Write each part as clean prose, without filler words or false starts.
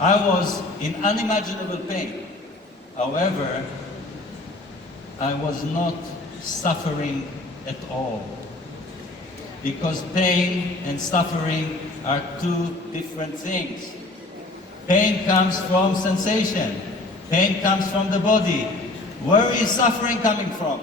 I was in unimaginable pain. However, I was not suffering at all. Because pain and suffering are two different things. Pain comes from sensation. Pain comes from the body. Where is suffering coming from?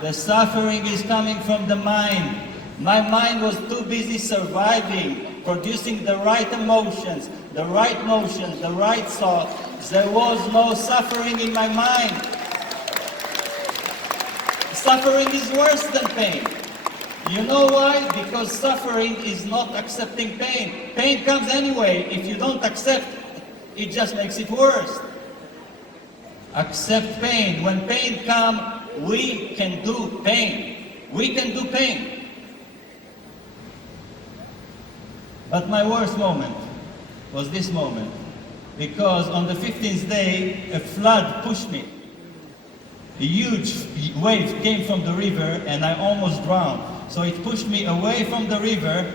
The suffering is coming from the mind. My mind was too busy surviving, producing the right emotions, the right motions, the right thoughts. There was no suffering in my mind. Suffering is worse than pain. You know why? Because suffering is not accepting pain. Pain comes anyway. If you don't accept, it just makes it worse. Accept pain. When pain comes, we can do pain. We can do pain. But my worst moment was this moment. Because on the 15th day, a flood pushed me. A huge wave came from the river and I almost drowned. So it pushed me away from the river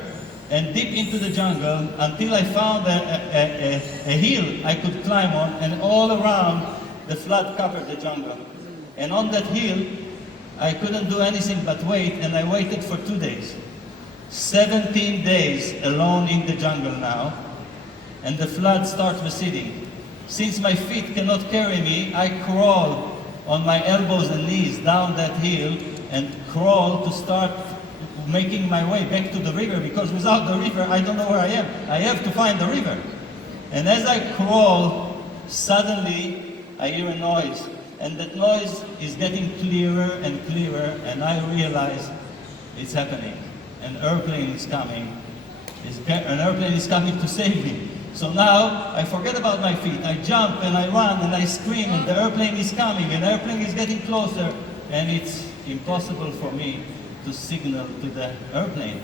and deep into the jungle until I found a hill I could climb on, and all around the flood covered the jungle. And on that hill, I couldn't do anything but wait, and I waited for 2 days. 17 days alone in the jungle now, and the flood starts receding. Since my feet cannot carry me, I crawl on my elbows and knees down that hill and crawl to start making my way back to the river, because without the river, I don't know where I am. I have to find the river. And as I crawl, suddenly I hear a noise. And that noise is getting clearer and clearer, and I realize it's happening. An airplane is coming. An airplane is coming to save me. So now I forget about my feet. I jump and I run and I scream, and the airplane is coming. An airplane is getting closer, and it's impossible for me to signal to the airplane.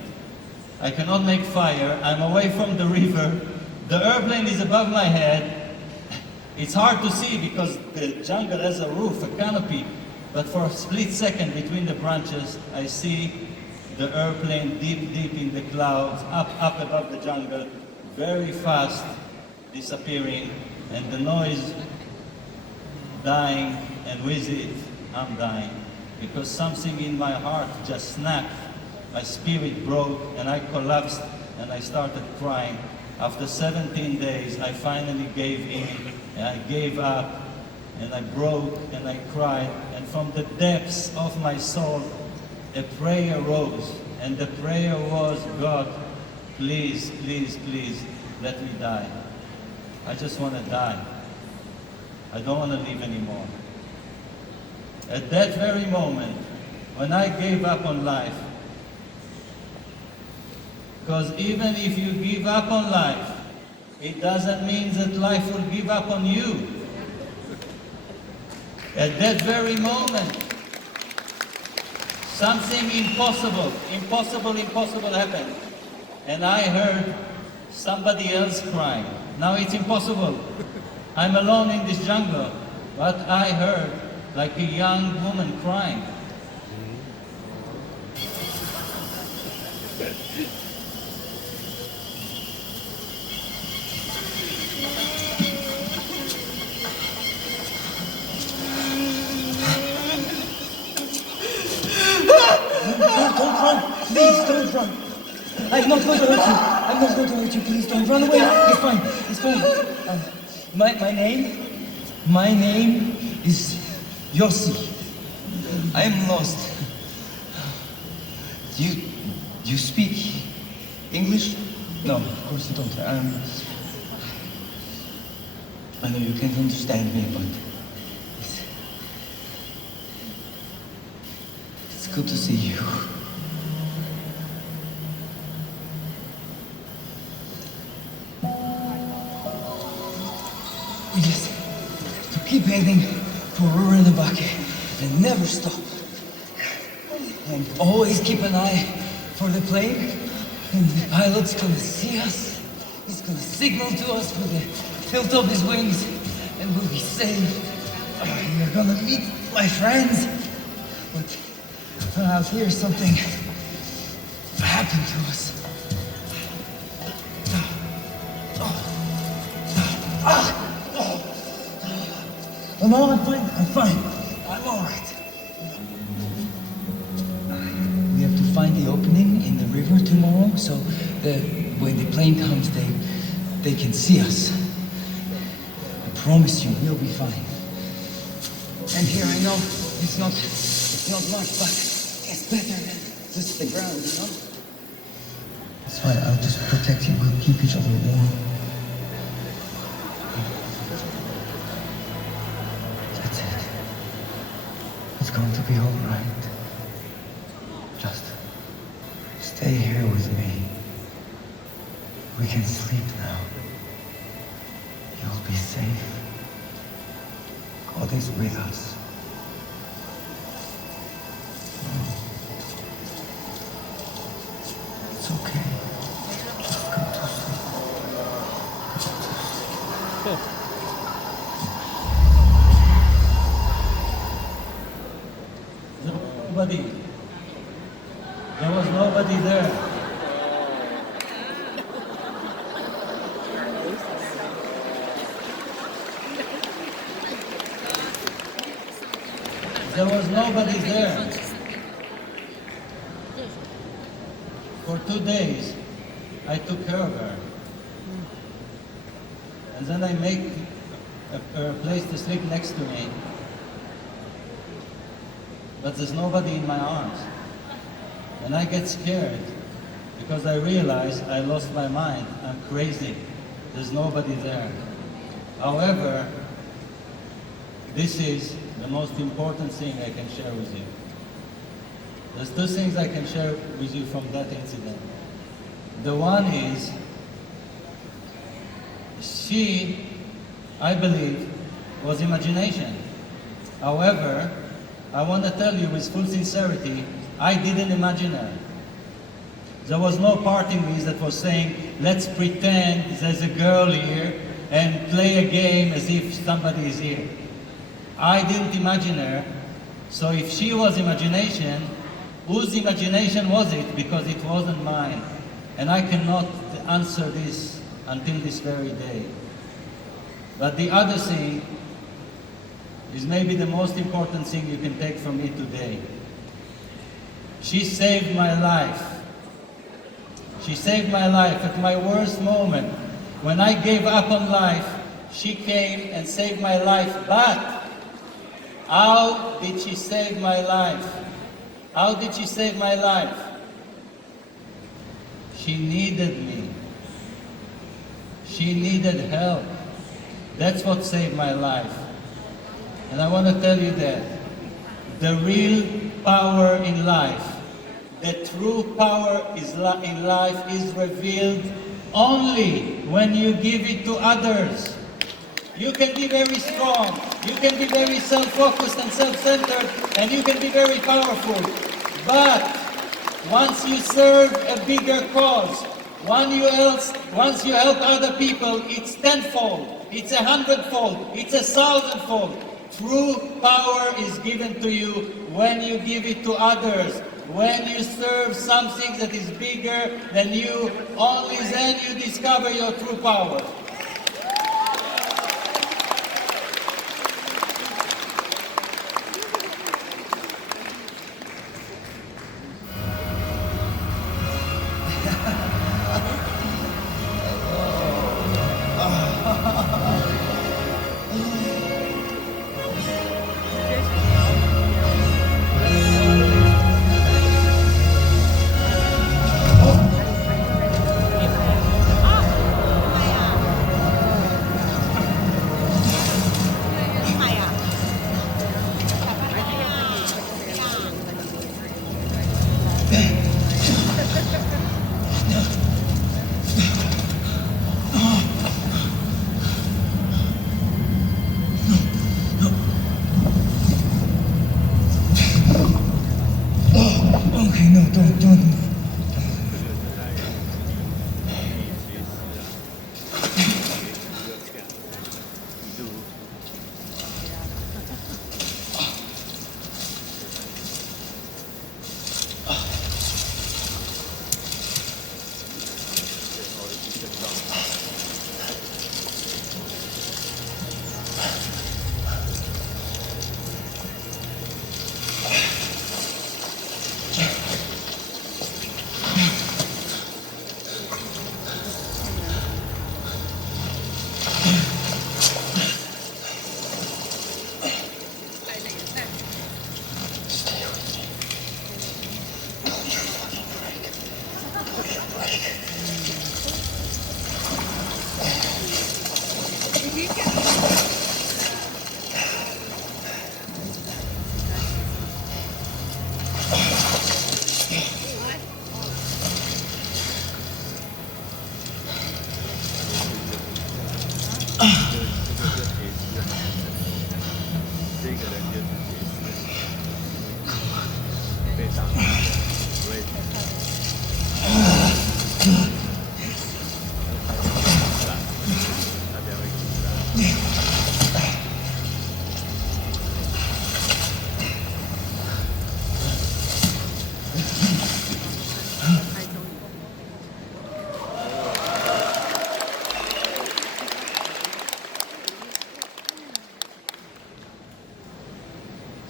I cannot make fire. I'm away from the river. The airplane is above my head. It's hard to see because the jungle has a roof, a canopy. But for a split second between the branches, I see the airplane deep, deep in the clouds, up above the jungle, very fast, disappearing, and the noise dying, and with it, I'm dying. Because something in my heart just snapped, my spirit broke, and I collapsed, and I started crying. After 17 days, I finally gave in, and I gave up, and I broke, and I cried, and from the depths of my soul, a prayer rose, and the prayer was, God, please, please, please, let me die. I just want to die. I don't want to live anymore. At that very moment, when I gave up on life, because even if you give up on life, it doesn't mean that life will give up on you. At that very moment, something impossible happened. And I heard somebody else crying. Now it's impossible. I'm alone in this jungle, but I heard like a young woman crying. Don't run! Please, don't run! I'm not going to hurt you! I'm not going to hurt you! Please don't run away! It's fine! It's fine! My name is Yossi. I am lost. Do you speak English? No, of course you don't. I know you can't understand me, but it's good to see you. We just have to keep heading for Rurinabake and never stop. And always keep an eye for the plane. And the pilot's gonna see us. He's gonna signal to us with the tilt of his wings, and we'll be safe. You're gonna meet my friends. But out here, something happened to us. Oh no, I'm fine. I'm fine. I'm all right. We have to find the opening in the river tomorrow, so that when the plane comes, they can see us. I promise you, we'll be fine. And here, I know it's not much, but it's better than just the ground, you know. It's fine. I'll just protect you. We'll keep each other warm. That's it. It's going to be all right. Just stay here with me. We can sleep now. You'll be safe. God is with us. It's okay. Just go to sleep. Nobody. There was nobody there. There was nobody there. For 2 days, I took care of her. And then I make a place to sleep next to me. But there's nobody in my arms. And I get scared because I realize I lost my mind. I'm crazy. There's nobody there. However, this is the most important thing I can share with you. There's 2 things I can share with you from that incident. The one is, she, I believe, was imagination. However, I want to tell you with full sincerity, I didn't imagine her. There was no part in me that was saying, let's pretend there's a girl here and play a game as if somebody is here. I didn't imagine her, so if she was imagination, whose imagination was it? Because it wasn't mine. And I cannot answer this until this very day. But the other thing is maybe the most important thing you can take from me today. She saved my life. She saved my life at my worst moment. When I gave up on life, she came and saved my life. But how did she save my life? How did she save my life? She needed me. She needed help. That's what saved my life. And I want to tell you that the real power in life, the true power in life is revealed only when you give it to others. You can be very strong, you can be very self-focused and self-centered, and you can be very powerful. But once you serve a bigger cause, once you help other people, it's tenfold, it's 100-fold, it's 1,000-fold. True power is given to you when you give it to others, when you serve something that is bigger than you. Only then you discover your true power.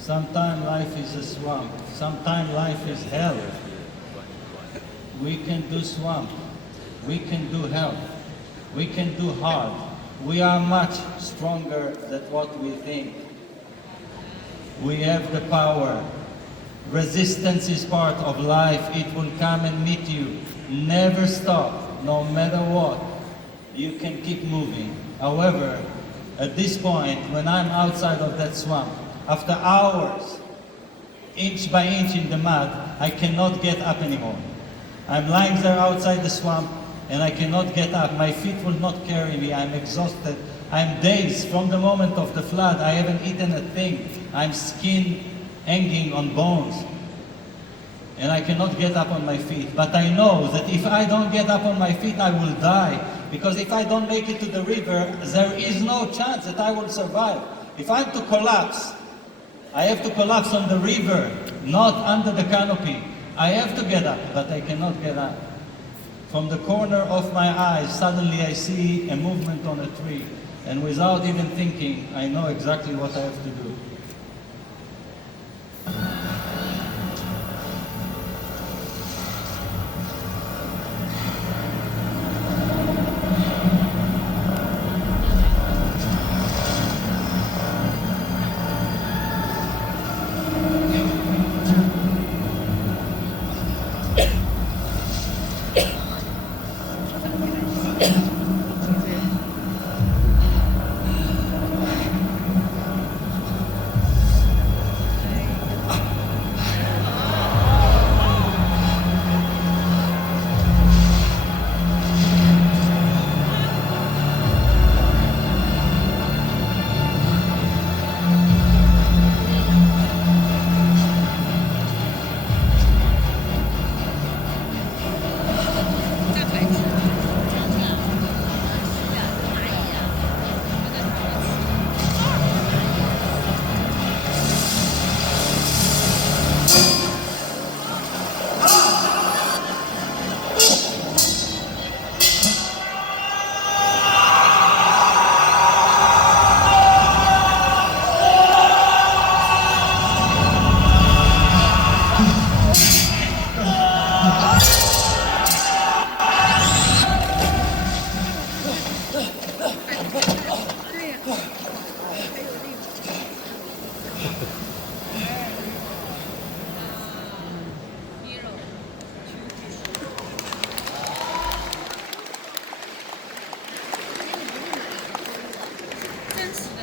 Sometimes life is a swamp. Sometimes life is hell. We can do swamp. We can do hell. We can do hard. We are much stronger than what we think. We have the power. Resistance is part of life. It will come and meet you. Never stop, no matter what. You can keep moving. However, at this point, when I'm outside of that swamp, after hours, inch by inch in the mud, I cannot get up anymore. I'm lying there outside the swamp and I cannot get up. My feet will not carry me. I'm exhausted. I'm dazed. From the moment of the flood, I haven't eaten a thing. I'm skin hanging on bones. And I cannot get up on my feet. But I know that if I don't get up on my feet, I will die. Because if I don't make it to the river, there is no chance that I will survive. If I'm to collapse, I have to collapse on the river, not under the canopy. I have to get up, but I cannot get up. From the corner of my eyes, suddenly I see a movement on a tree. And without even thinking, I know exactly what I have to do.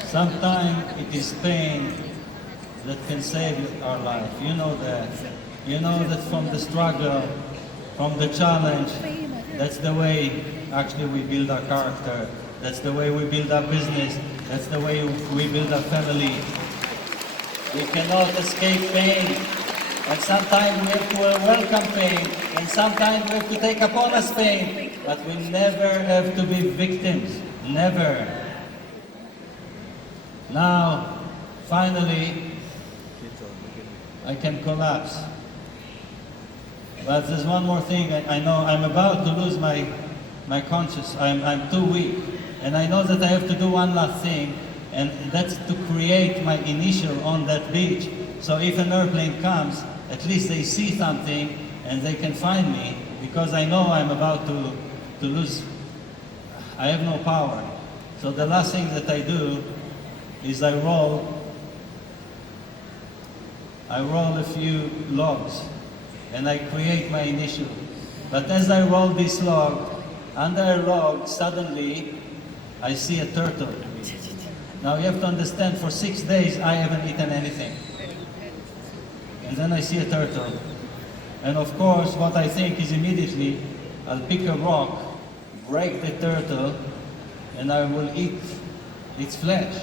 Sometimes it is pain that can save our life. You know that. You know that from the struggle, from the challenge, that's the way actually we build our character. That's the way we build our business. That's the way we build our family. We cannot escape pain. And sometimes we have to welcome pain. And sometimes we have to take upon us pain. But we never have to be victims. Never. Now, finally, I can collapse. But there's one more thing. I know I'm about to lose my conscience. I'm too weak. And I know that I have to do one last thing, and that's to create my initial on that beach. So if an airplane comes, at least they see something and they can find me, because I know I'm about to lose. I have no power. So the last thing that I do is I roll a few logs and I create my initial. But as I roll this log, under a log, suddenly I see a turtle. Now you have to understand, for 6 days I haven't eaten anything. And then I see a turtle. And of course, what I think is immediately, I'll pick a rock, break the turtle, and I will eat its flesh.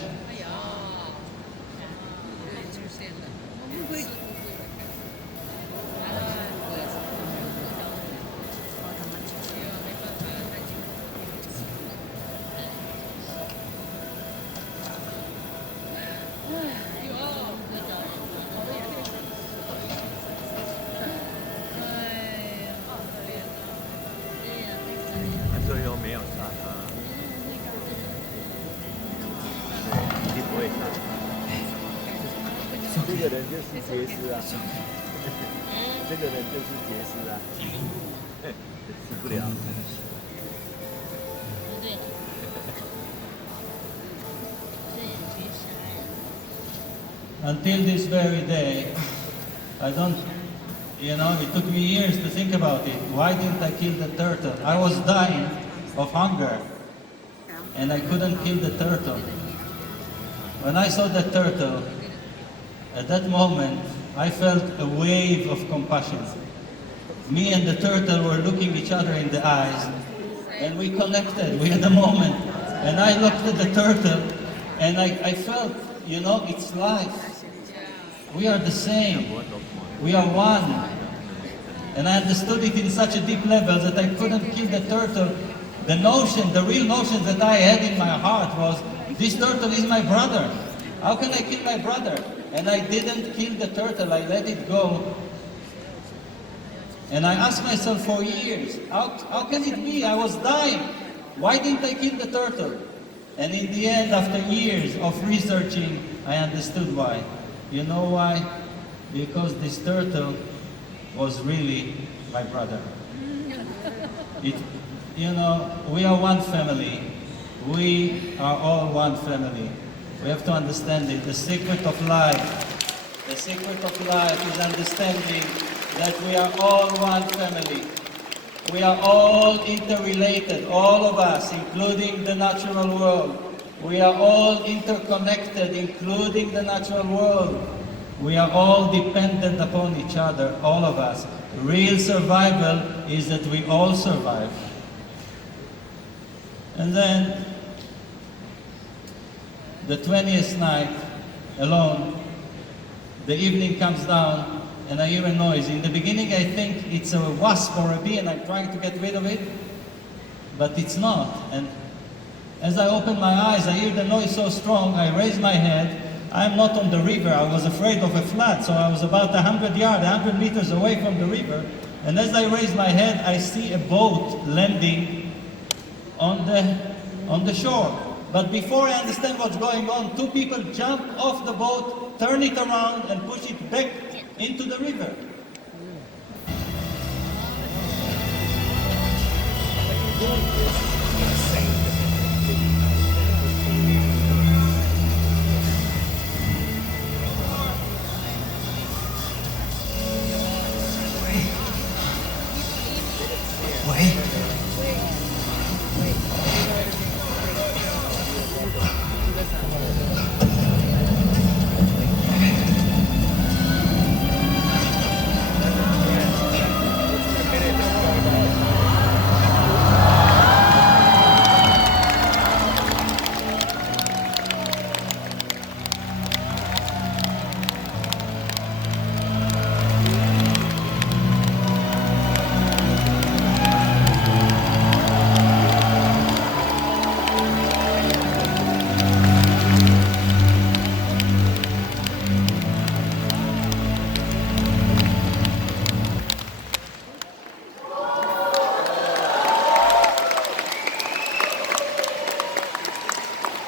Until this very day, I don't, it took me years to think about it. Why didn't I kill the turtle? I was dying of hunger, and I couldn't kill the turtle. When I saw the turtle, at that moment, I felt a wave of compassion. Me and the turtle were looking each other in the eyes, and we connected. We had a moment. And I looked at the turtle, and I felt, its life. We are the same. We are one. And I understood it in such a deep level that I couldn't kill the turtle. The real notion that I had in my heart was, this turtle is my brother. How can I kill my brother? And I didn't kill the turtle, I let it go. And I asked myself for years, how can it be? I was dying. Why didn't I kill the turtle? And in the end, after years of researching, I understood why. You know why? Because this turtle was really my brother. We are one family. We are all one family. We have to understand it. The secret of life is understanding that we are all one family. We are all interrelated, all of us, including the natural world. We are all interconnected, including the natural world. We are all dependent upon each other, all of us. Real survival is that we all survive. And then, the 20th night, alone, the evening comes down, and I hear a noise. In the beginning, I think it's a wasp or a bee, and I'm trying to get rid of it, but it's not. And as I open my eyes, I hear the noise so strong, I raise my head. I'm not on the river. I was afraid of a flood, so I was about 100 meters away from the river. And as I raise my head, I see a boat landing on the shore. But before I understand what's going on, two people jump off the boat, turn it around, and push it back into the river.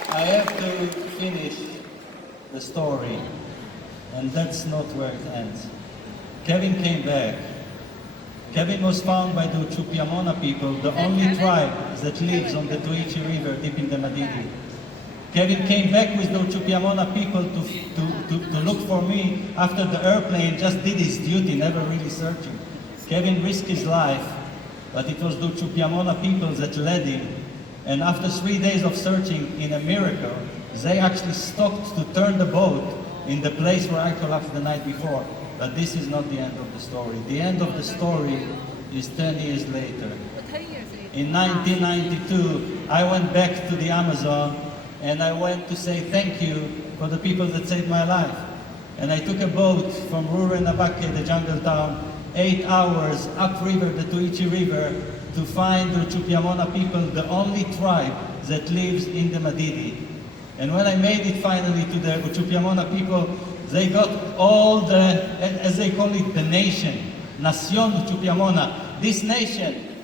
I have to finish the story, and that's not where it ends. Kevin came back. Kevin was found by the Chupiamona people, the only tribe that lives on the Tuichi River deep in the Madidi. Kevin came back with the Chupiamona people to look for me after the airplane just did his duty, never really searching. Kevin risked his life, but it was the Chupiamona people that led him. And after 3 days of searching, in a miracle, they actually stopped to turn the boat in the place where I collapsed the night before. But this is not the end of the story. The end of the story is 10 years later. 10 years later. in 1992, I went back to the Amazon and I went to say thank you for the people that saved my life. And I took a boat from Rurenabake, the jungle town, 8 hours upriver, the Tuichi River, to find the Chupiamona people, the only tribe that lives in the Madidi. And when I made it finally to the Chupiamona people, they got all the, as they call it, the nation, Nación Chupiamona. This nation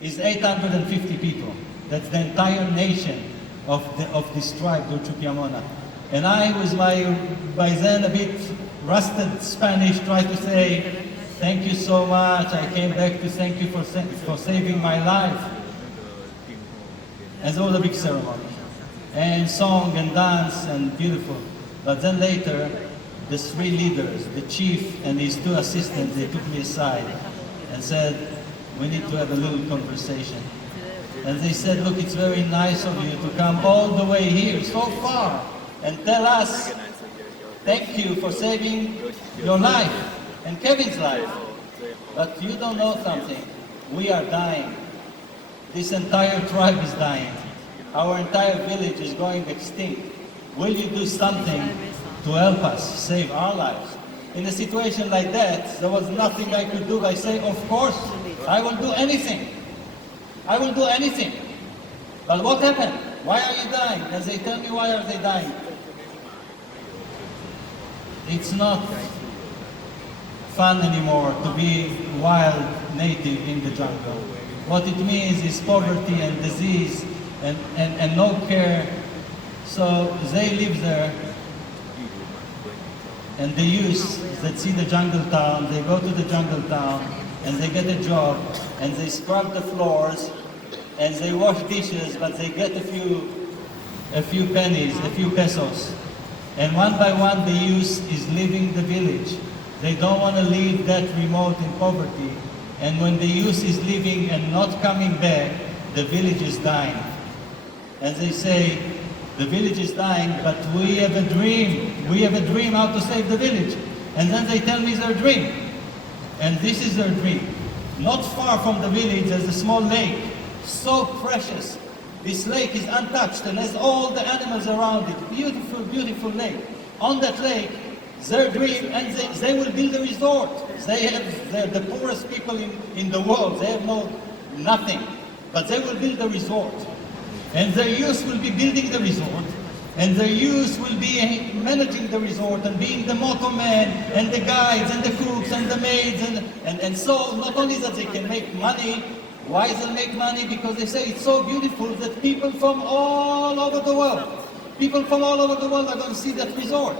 is 850 people. That's the entire nation of this tribe, the Chupiamona. And I, with my, by then a bit rusted Spanish, tried to say, thank you so much, I came back to thank you for saving my life. And there was a big ceremony. And song and dance and beautiful. But then later, the 3 leaders, the chief and his 2 assistants, they took me aside and said, we need to have a little conversation. And they said, look, it's very nice of you to come all the way here, so far, and tell us, thank you for saving your life and Kevin's life. But you don't know something. We are dying. This entire tribe is dying. Our entire village is going extinct. Will you do something to help us save our lives? In a situation like that, there was nothing I could do. I say, of course, I will do anything. I will do anything. But what happened? Why are you dying? And they tell me, why are they dying? It's not fun anymore to be wild native in the jungle. What it means is poverty and disease and no care. So they live there, and the youth that see the jungle town, they go to the jungle town and they get a job and they scrub the floors and they wash dishes, but they get a few pennies, a few pesos. And one by one the youth is leaving the village. They don't want to leave that remote in poverty. And when the youth is leaving and not coming back, the village is dying. And they say, the village is dying, but we have a dream. We have a dream how to save the village. And then they tell me their dream. And this is their dream. Not far from the village, there's a small lake, so precious. This lake is untouched and has all the animals around it. Beautiful, beautiful lake. On that lake, their dream, and they will build a resort. They're the poorest people in the world. They have nothing. But they will build a resort. And their youth will be building the resort. And their youth will be managing the resort and being the motor man and the guides and the cooks and the maids. And so not only that they can make money. Why they make money? Because they say it's so beautiful that people from all over the world are going to see that resort.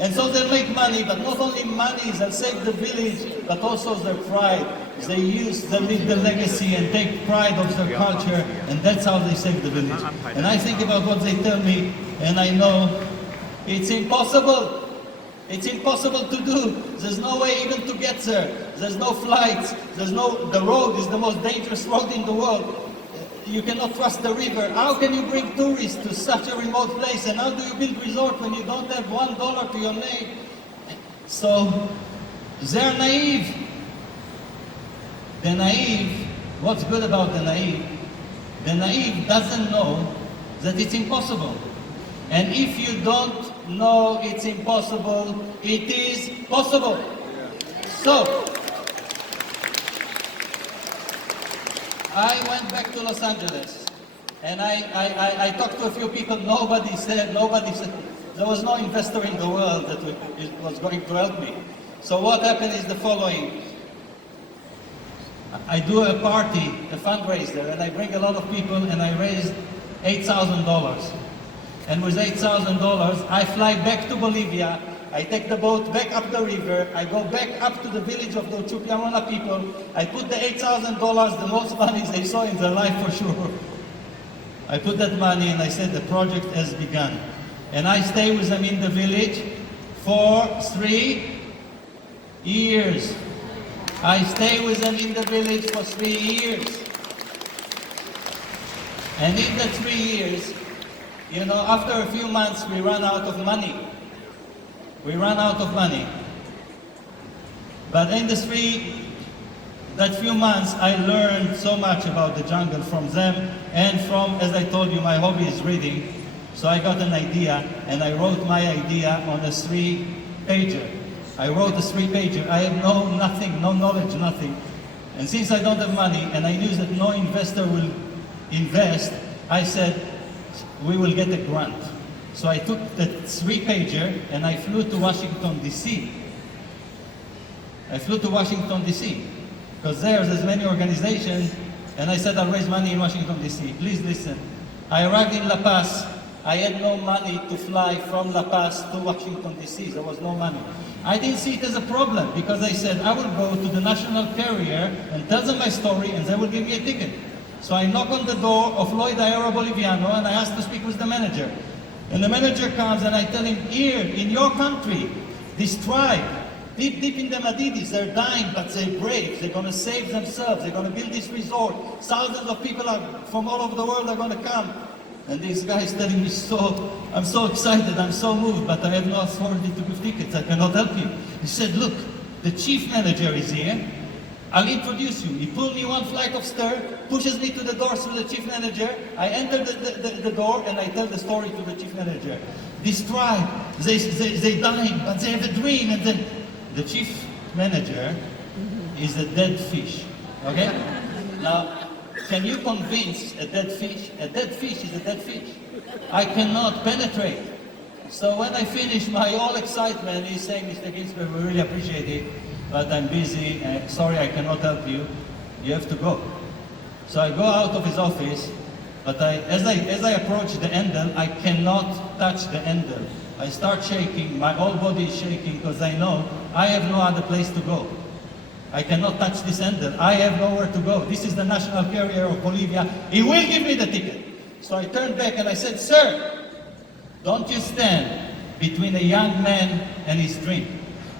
And so they'll make money, but not only money, they'll save the village, but also their pride. They live the legacy and take pride of their culture, and that's how they save the village. And I think about what they tell me, and I know it's impossible. It's impossible to do. There's no way even to get there. There's no flights. The road is the most dangerous road in the world. You cannot trust the river. How can you bring tourists to such a remote place? And how do you build resort when you don't have $1 to your name? So they're naive. The naive, what's good about the naive? The naive doesn't know that it's impossible. And if you don't know it's impossible, it is possible. So, I went back to Los Angeles, and I talked to a few people. Nobody said, there was no investor in the world that was going to help me. So what happened is the following. I do a party, a fundraiser, and I bring a lot of people, and I raised $8,000. And with $8,000, I fly back to Bolivia. I take the boat back up the river. I go back up to the village of the Chupiamona people. I put the $8,000, the most money they saw in their life for sure. I put that money and I said the project has begun. And I stay with them in the village for 3 years. I stay with them in the village for 3 years. And in the 3 years, you know, after a few months we run out of money. We run out of money. But in the 3 that few months, I learned so much about the jungle from them, and from, as I told you, my hobby is reading. So I got an idea, and I wrote my idea on a 3-pager. I wrote a 3-pager. I have nothing, no knowledge, nothing. And since I don't have money, and I knew that no investor will invest, I said, we will get a grant. So I took the 3-pager, and I flew to Washington, D.C. I flew to Washington, D.C. because there's as many organizations, and I said I'll raise money in Washington, D.C. Please listen. I arrived in La Paz. I had no money to fly from La Paz to Washington, D.C. There was no money. I didn't see it as a problem because I said I will go to the national carrier and tell them my story and they will give me a ticket. So I knock on the door of Lloyd Aero Boliviano and I ask to speak with the manager. And the manager comes and I tell him, here in your country, this tribe, deep in the Madidis, they're dying, but they're brave. They're going to save themselves. They're going to build this resort. Thousands of people from all over the world are going to come. And this guy is telling me, I'm so excited, I'm so moved, but I have no authority to give tickets. I cannot help you. He said, look, the chief manager is here. I'll introduce you. He pulled me one flight of stairs, pushes me to the door through the chief manager. I enter the door and I tell the story to the chief manager. This tribe, they dying, but they have a dream. And then the chief manager is a dead fish, okay? Now, can you convince a dead fish? A dead fish is a dead fish. I cannot penetrate. So when I finish my all excitement, he's saying, Mr. Ghinsberg, we really appreciate it, but I'm busy, sorry, I cannot help you. You have to go. So I go out of his office, but as I approach the handle, I cannot touch the handle. I start shaking, my whole body is shaking because I know I have no other place to go. I cannot touch this handle. I have nowhere to go. This is the national carrier of Bolivia. He will give me the ticket. So I turned back and I said, sir, don't you stand between a young man and his dream.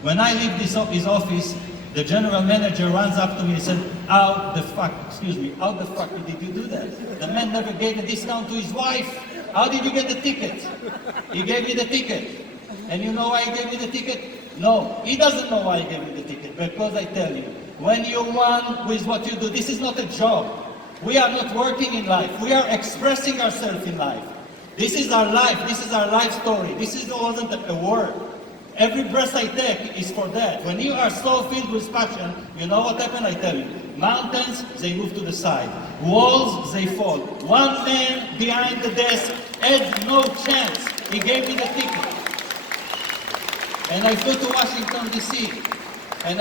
When I leave his office, the general manager runs up to me and said, how the fuck did you do that? The man never gave a discount to his wife. How did you get the ticket? He gave me the ticket. And you know why he gave me the ticket? No, he doesn't know why he gave me the ticket, because I tell you, when you're one with what you do, this is not a job. We are not working in life. We are expressing ourselves in life. This is our life. This is our life story. Wasn't a word. Every breath I take is for that. When you are so filled with passion, you know what happened? I tell you. Mountains, they move to the side. Walls, they fall. One man behind the desk had no chance. He gave me the ticket. And I flew to Washington, D.C. And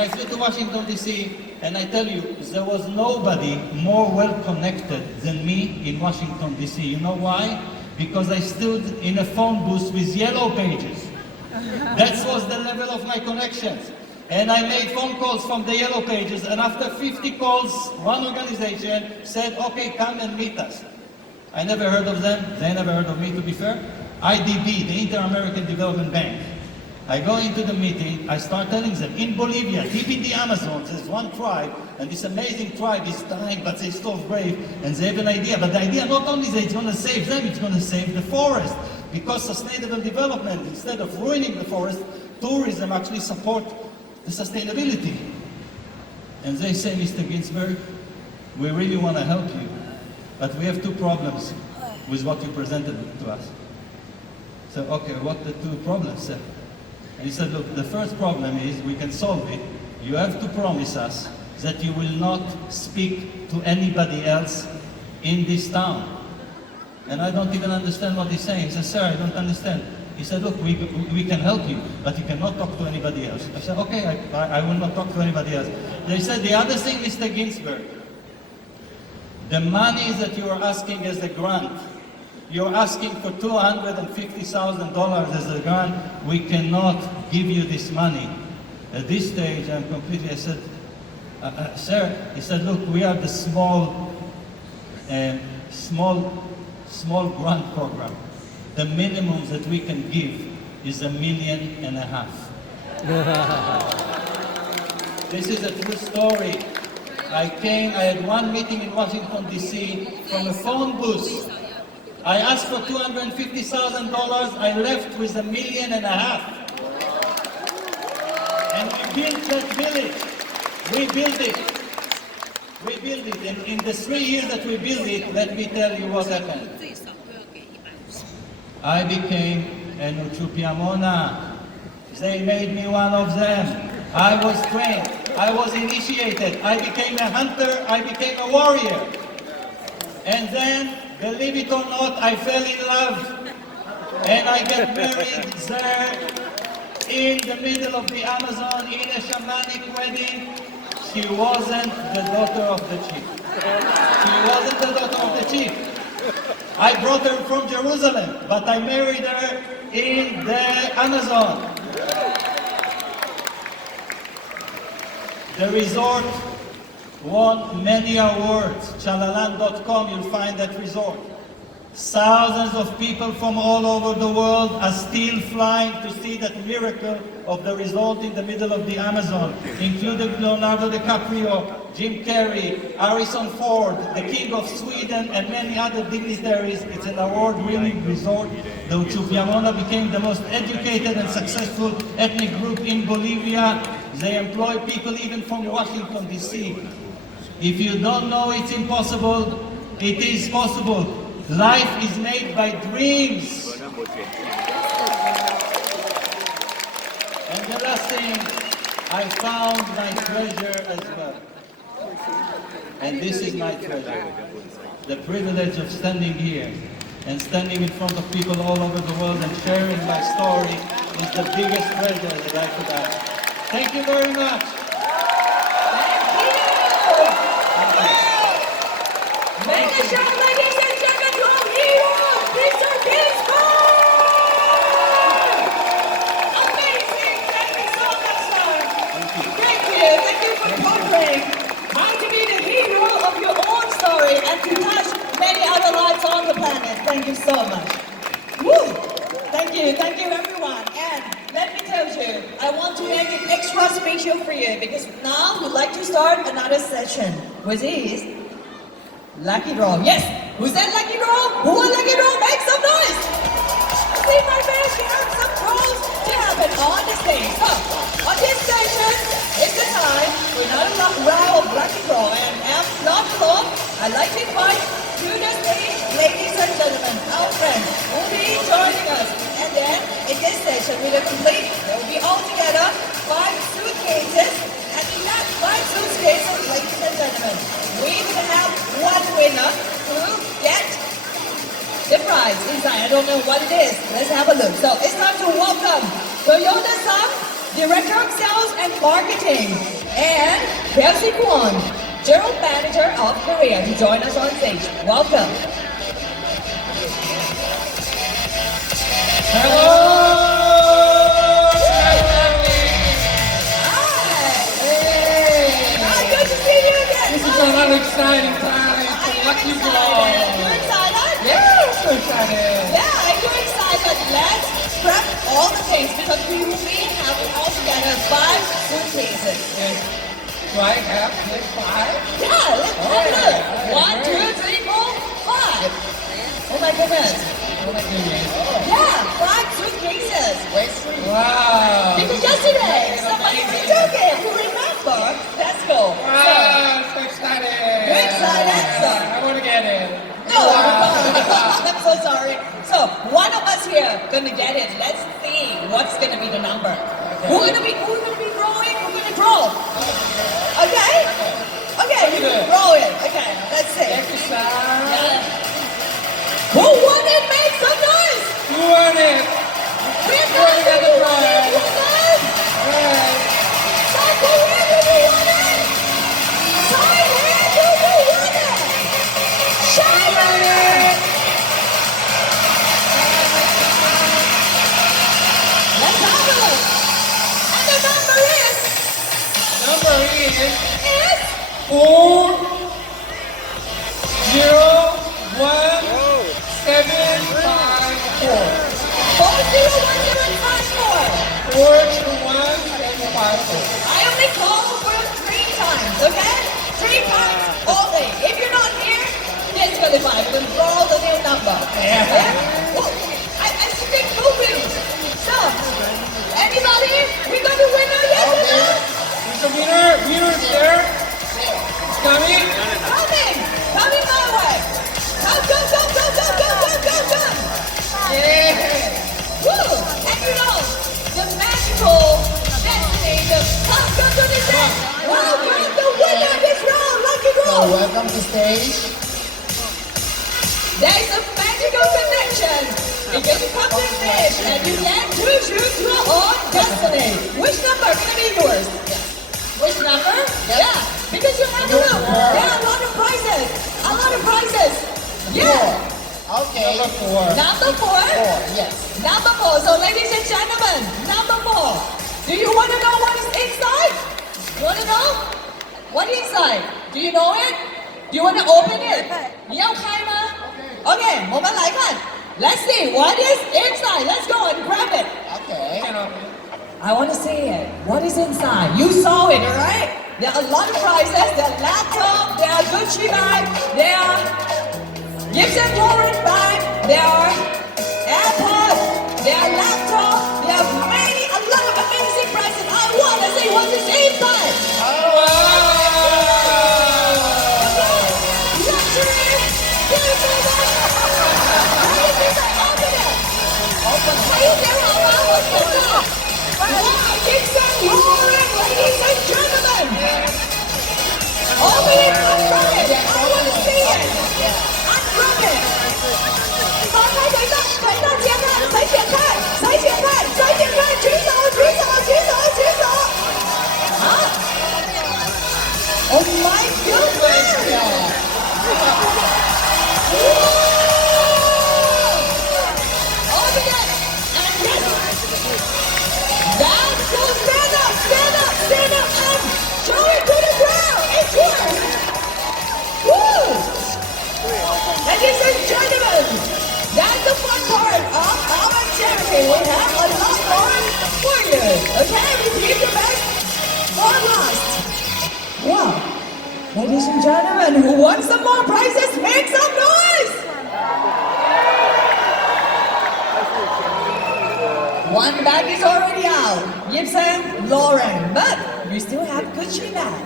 I tell you, there was nobody more well connected than me in Washington, D.C. You know why? Because I stood in a phone booth with yellow pages. That was the level of my connections. And I made phone calls from the yellow pages, and after 50 calls, one organization said, okay, come and meet us. I never heard of them. They never heard of me, to be fair. IDB, the Inter-American Development Bank. I go into the meeting, I start telling them, in Bolivia, deep in the Amazon, there's one tribe, and this amazing tribe is dying, but they're so brave, and they have an idea. But the idea not only that it's going to save them, it's going to save the forest. Because sustainable development, instead of ruining the forest, tourism actually support the sustainability. And they say, Mr. Ghinsberg, we really want to help you, but we have two problems with what you presented to us. So, okay, what the two problems, sir? And he said, look, the first problem is, we can solve it. You have to promise us that you will not speak to anybody else in this town. And I don't even understand what he's saying. He said, sir, I don't understand. He said, look, we can help you, but you cannot talk to anybody else. I said, okay, I will not talk to anybody else. They said, the other thing, Mr. Ghinsberg, the money that you are asking as a grant, you're asking for $250,000 as a grant. We cannot give you this money. At this stage, I said, sir, he said, look, we are the small grant program. The minimum that we can give is $1.5 million. This is a true story. I had one meeting in Washington, D.C. from a phone booth. I asked for $250,000, I left with $1.5 million. And we built that village. We built it. We built it, and in the 3 years that we built it, let me tell you what happened. I became an Uchupiamona. They made me one of them. I was trained. I was initiated. I became a hunter. I became a warrior. And then, believe it or not, I fell in love. And I got married there in the middle of the Amazon in a shamanic wedding. She wasn't the daughter of the chief. She wasn't the daughter of the chief. I brought her from Jerusalem, but I married her in the Amazon. The resort won many awards. Chalalan.com, you'll find that resort. Thousands of people from all over the world are still flying to see that miracle of the resort in the middle of the Amazon, including Leonardo DiCaprio, Jim Carrey, Harrison Ford, the King of Sweden, and many other dignitaries. It's an award-winning resort. The Uchupiamona became the most educated and successful ethnic group in Bolivia. They employ people even from Washington, D.C. If you don't know it's impossible, it is possible. Life is made by dreams. And the last thing, I found my treasure as well. And this is my treasure. The privilege of standing here and standing in front of people all over the world and sharing my story is the biggest treasure that I could have. Thank you very much. Ladies and gentlemen, from hero, Mr. Ghinsberg! Amazing! Thank you so much, sir. Thank you for covering. Trying to be the hero of your own story and to touch many other lives on the planet. Thank you so much. Woo! Thank you everyone. And let me tell you, I want to make it extra special for you because now we'd like to start another session, which is Lucky Draw. Yes! Who said Lucky Draw? Who won Lucky Draw? Make some noise! See my friends, we have some draws to happen on the stage. So, on this station, it's the time for another round of Lucky Draw. And after not long, I'd like to invite to the stage, ladies and gentlemen, our friends who will be joining us. And then, in this session, we will complete, there will be all together 5 suitcases. And in that 5 suitcases, ladies and gentlemen, we're going to have one winner who get the prize inside. I don't know what it is. Let's have a look. So it's time to welcome Toyota-san, Director of Sales and Marketing, and Pepsi Kwon, General Manager of Korea, to join us on stage. Welcome. Hello! This is another exciting time for Lucky Draw. You're excited? Yeah, I'm so excited. Yeah, you're excited. Let's prep all the things because we will be having all together 5 suitcases. Yes. Do I have this 5? Yeah, let's have a look. 1, 2, 3, 4, 5. Oh my goodness. Oh my goodness. Yeah, 5 suitcases. Wow. Because yesterday, somebody retook it. You remember? Let's go. Wow, so excited. You're excited, sir? I want to get it. No, I'm so sorry. So, one of us here gonna get it. Let's see what's gonna be the number. Okay. Who's gonna be drawing? We're gonna draw. Okay? Okay, you can draw it. Okay, let's see. Exercise. Yeah. Who won it? Make some noise! Who won it? We're Who got the prize? prize! Alright. South Korea, do you want it? Thailand, do you want it? China! Let's have a look. And the number is Number is 401754. 401754. 401754. I only call for 3 times, okay? 3 times all day. If you're not here, disqualified. We're gonna draw the new number. Yeah. Oh, I speak moving. So, anybody? We got a winner, yes or no? Who's the winner? Winner is there. It's coming. go. welcome to stage. There's a magical connection. If you come to the stage and you get to choose your own destiny. Which number gonna be yours? Which number? Yeah, because you have to look. There are a lot of prizes. A lot of prizes. Yeah. Okay. Number 4. Number 4. 4, yes. Number 4. So ladies and gentlemen, number 4. Do you want to know what is inside? You want to know? What is inside? Do you know it? Do you want to open it? 你要开吗 Okay, 我们来看. Let's see what is inside. Let's go and grab it. Okay. I want to see it. What is inside? You saw it, alright? There are a lot of prizes. There are laptop, there are Gucci bag, there are Gibson Lauren bag, there are AirPods, there are laptop, there are a lot of amazing prizes. I want to see what is inside. Luxury, beautiful bag. What is inside? Open it. 还有点好吗？我觉得。Wow, Gibson Lauren, ladies and gentlemen. Open it, unwrap it. I want to see it. Unwrap it. 打开给大家看，谁先看？谁先看？谁先看？举手，举手，举手，举手。啊 ！Oh my goodness! Open it and yes. That's so stand up, stand up, stand up and show it to the crowd. It's yours. Woo! Ladies and gentlemen, that's the fun part of our charity. We have a lot more for you. Okay, we keep the best for last. Wow. Ladies and gentlemen, who wants some more prizes? Make some noise! One bag is already out. Gibson, Lauren, but we still have Gucci bag.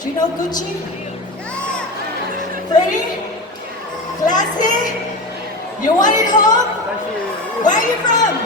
Do you know Gucci? Pretty? Classy? You want it home? Where are you from?